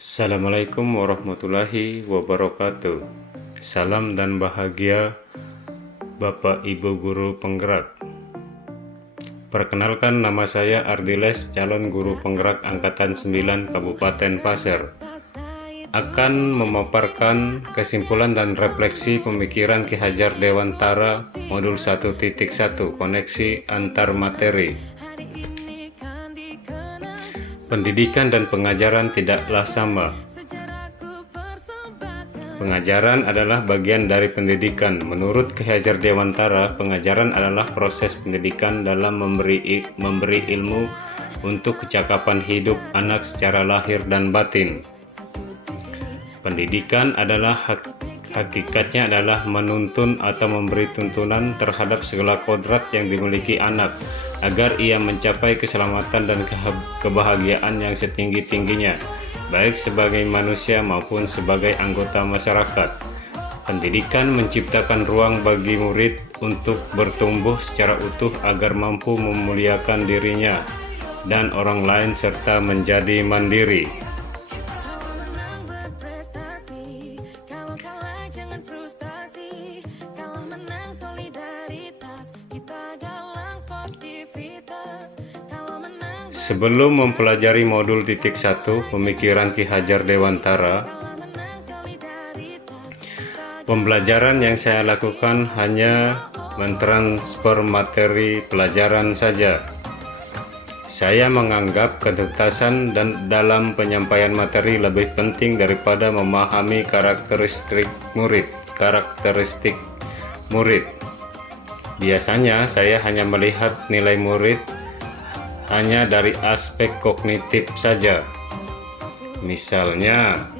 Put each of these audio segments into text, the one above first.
Assalamualaikum warahmatullahi wabarakatuh. Salam dan bahagia Bapak Ibu Guru Penggerak. Perkenalkan, nama saya Ardiles, calon guru penggerak Angkatan 9 Kabupaten Pasir. Akan memaparkan kesimpulan dan refleksi pemikiran Ki Hajar Dewantara Modul 1.1 Koneksi Antar Materi. Pendidikan dan pengajaran tidaklah sama. Pengajaran adalah bagian dari pendidikan. Menurut Ki Hajar Dewantara, pengajaran adalah proses pendidikan dalam memberi ilmu untuk kecakapan hidup anak secara lahir dan batin. Pendidikan adalah hakikatnya adalah menuntun atau memberi tuntunan terhadap segala kodrat yang dimiliki anak agar ia mencapai keselamatan dan kebahagiaan yang setinggi-tingginya, baik sebagai manusia maupun sebagai anggota masyarakat. Pendidikan menciptakan ruang bagi murid untuk bertumbuh secara utuh agar mampu memuliakan dirinya dan orang lain serta menjadi mandiri. Sebelum mempelajari modul titik 1 pemikiran Ki Hajar Dewantara, pembelajaran yang saya lakukan hanya mentransfer materi pelajaran saja. Saya menganggap ketuntasan dan dalam penyampaian materi lebih penting daripada memahami karakteristik murid. Biasanya saya hanya melihat nilai murid hanya dari aspek kognitif saja. Misalnya,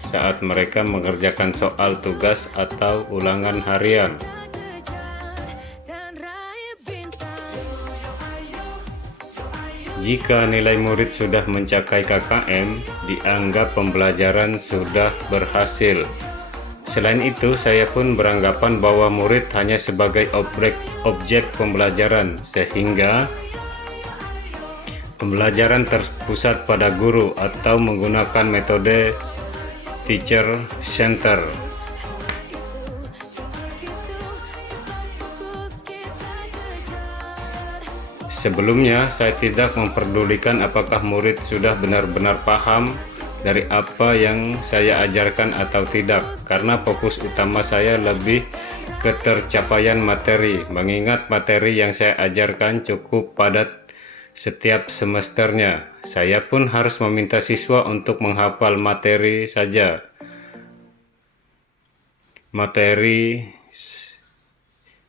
saat mereka mengerjakan soal tugas atau ulangan harian. Jika nilai murid sudah mencapai KKM, dianggap pembelajaran sudah berhasil. Selain itu, saya pun beranggapan bahwa murid hanya sebagai objek pembelajaran, sehingga pembelajaran terpusat pada guru atau menggunakan metode teacher center. Sebelumnya, saya tidak memperdulikan apakah murid sudah benar-benar paham dari apa yang saya ajarkan atau tidak, karena fokus utama saya lebih ke tercapaian materi, mengingat materi yang saya ajarkan cukup padat setiap semesternya. Saya pun harus meminta siswa untuk menghafal materi saja. Materi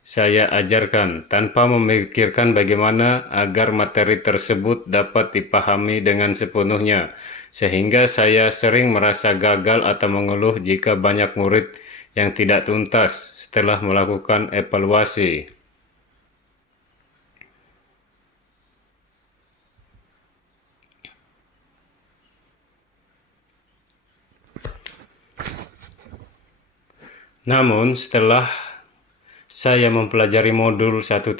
saya ajarkan tanpa memikirkan bagaimana agar materi tersebut dapat dipahami dengan sepenuhnya, sehingga saya sering merasa gagal atau mengeluh jika banyak murid yang tidak tuntas setelah melakukan evaluasi. Namun, setelah saya mempelajari modul 1.1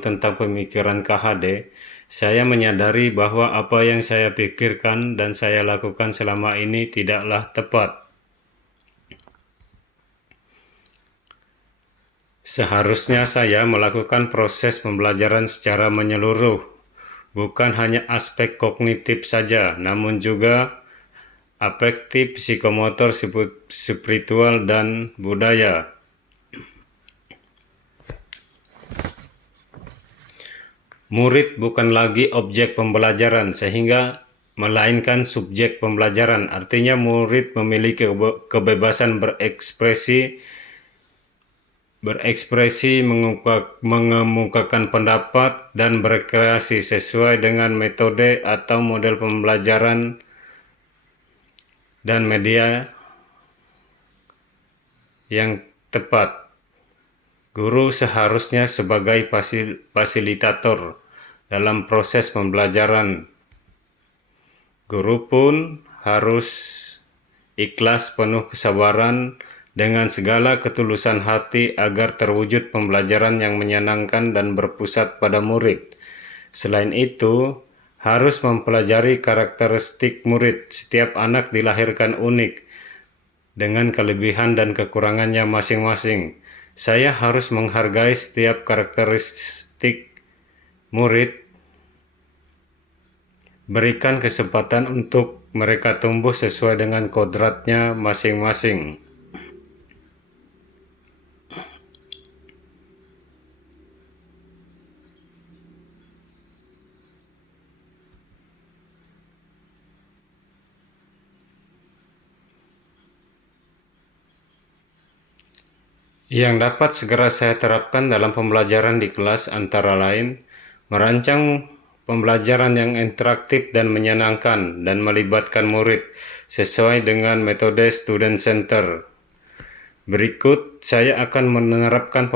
tentang pemikiran KHD, saya menyadari bahwa apa yang saya pikirkan dan saya lakukan selama ini tidaklah tepat. Seharusnya saya melakukan proses pembelajaran secara menyeluruh, bukan hanya aspek kognitif saja, namun juga afektif, psikomotor, spiritual, dan budaya. Murid bukan lagi objek pembelajaran, melainkan subjek pembelajaran. Artinya murid memiliki kebebasan berekspresi, mengemukakan pendapat, dan berkreasi sesuai dengan metode atau model pembelajaran dan media yang tepat. Guru seharusnya sebagai fasilitator dalam proses pembelajaran. Guru pun harus ikhlas, penuh kesabaran, dengan segala ketulusan hati agar terwujud pembelajaran yang menyenangkan dan berpusat pada murid. Selain itu, harus mempelajari karakteristik murid. Setiap anak dilahirkan unik dengan kelebihan dan kekurangannya masing-masing. Saya harus menghargai setiap karakteristik murid, berikan kesempatan untuk mereka tumbuh sesuai dengan kodratnya masing-masing. Yang dapat segera saya terapkan dalam pembelajaran di kelas antara lain, merancang pembelajaran yang interaktif dan menyenangkan dan melibatkan murid sesuai dengan metode student center. Berikut saya akan menerapkan